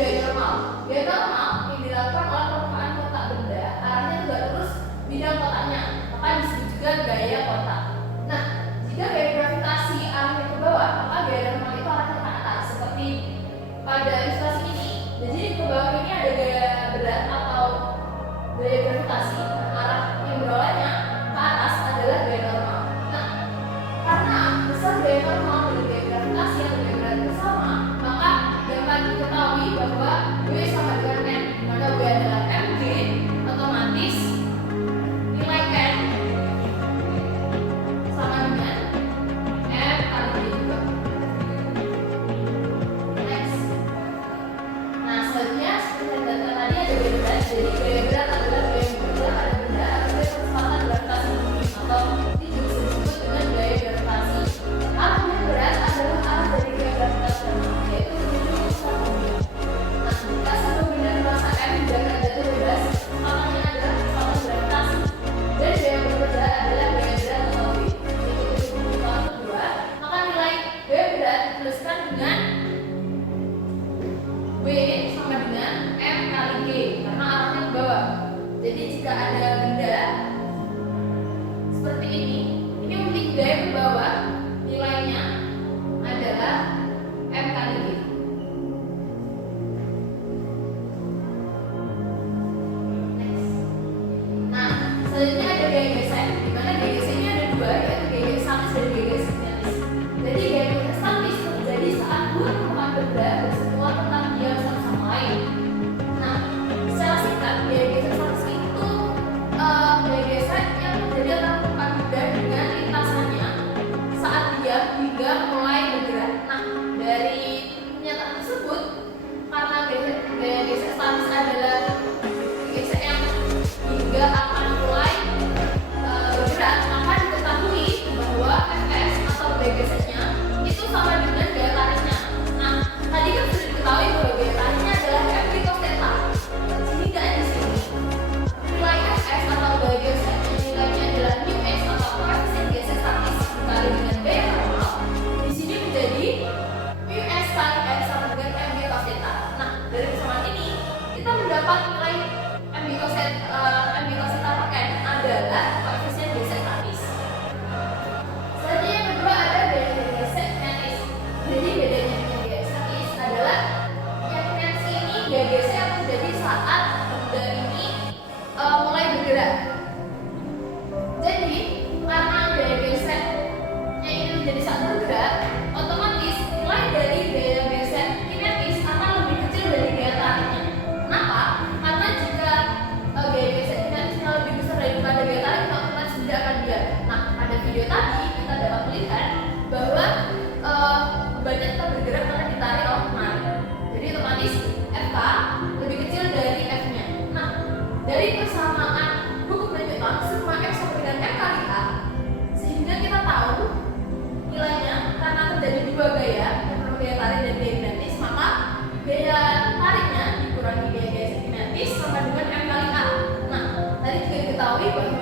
gaya normal. Gaya normal yang dilakukan oleh permukaan kotak benda arahnya tegak lurus bidang kotaknya, maka disebut juga gaya kotak. Nah, jika gaya gravitasi arahnya ke bawah, maka gaya normal itu arahnya ke atas, seperti pada ilustrasi ini. Jadi ke bawah ini ada gaya berat atau gaya gravitasi, arah yang berolahnya ke atas adalah gaya normal. Nah, karena besar gaya normal dan gaya gravitasi atau gaya berat bersama, maka dapat diketahui bahwa W sama dengan N, mana W adalah mg, otomatis nilai N sama dengan M kali G juga. Next. Nah, selanjutnya seperti yang tadi ada gaya berat. Jadi gaya berat adalah gaya yang bergerak pada benda atau gaya percepatan gravitasi bumi, atau ini juga disebut dengan gaya gravitasi. Arah yang berat adalah arah dari gaya gravitasi yaitu menuju ke pusat bumi. Nah, jika sebuah benda bermassa M dengan jatuh bebas, makanya adalah kecepatan gravitasi. Dan gaya yang berbeda adalah gaya berat atau V, yaitu kecepatan kedua. Maka nilai gaya berat dituliskan dengan W sama dengan M kali G karena arahnya ke bawah. Jadi jika ada benda seperti ini memiliki gaya ke bawah, nilainya adalah M kali G. Next. Nah, selanjutnya ada gaya geser, di mana gaya geser ini ada dua, yaitu gaya geser statis dan gaya geser kinetis. Jadi gaya geser statis terjadi saat dua permukaan benda bersentuhan tentang dia satu sama lain. Nah, secara singkat, gaya geser statis itu gaya geser yang terjadi antara permukaan benda dengan lintasannya saat dia hingga mulai bergerak. Nah, dari pernyataan tersebut, karena gaya geser statis adalah geser yang hingga akan mulai bergerak, maka diketahui bahwa Fs atau gaya gesernya itu sama dengan gaya tariknya. Nah, tadi kan sudah diketahui bahwa gaya tariknya adalah Mv cos theta. Sehingga di sini nilai Fs atau gaya gesernya nilainya adalah μx atau koefisien geser statis dikali dengan gaya normal. Di sini menjadi μs kali n sama dengan Mv cos theta. Nah, dari persamaan ini kita mendapat nilai Mv cos theta per n adalah koefisien geser statis. Selanjutnya yang kedua ada gaya geser kinetis. Jadi bedanya dengan gaya statis adalah yang kinetis ini gaya geser yang terjadi saat benda ini mulai bergerak. Jadi karena gaya gesernya ini terjadi saat bergerak, otomatis nilai dari gaya geser kinetis akan lebih kecil dari gaya tariknya. Kenapa? Karena jika gaya geser kinetisnya lebih besar daripada gaya tarik, maka otomatis benda akan diam. Nah, pada video tadi kita dapat melihat bahwa benda tetap bergerak karena ditarik oleh penarik. Jadi otomatis Fk lebih kecil dari F-nya. Nah, dari persamaan hukum Newton, sigma F sama dengan M kali A, sehingga kita tahu nilainya karena terjadi dua gaya, yang pertama gaya tarik dan gaya kinetis, maka gaya tariknya dikurangi gaya geser kinetis sama dengan M kali A. Nah, tadi juga diketahui bahwa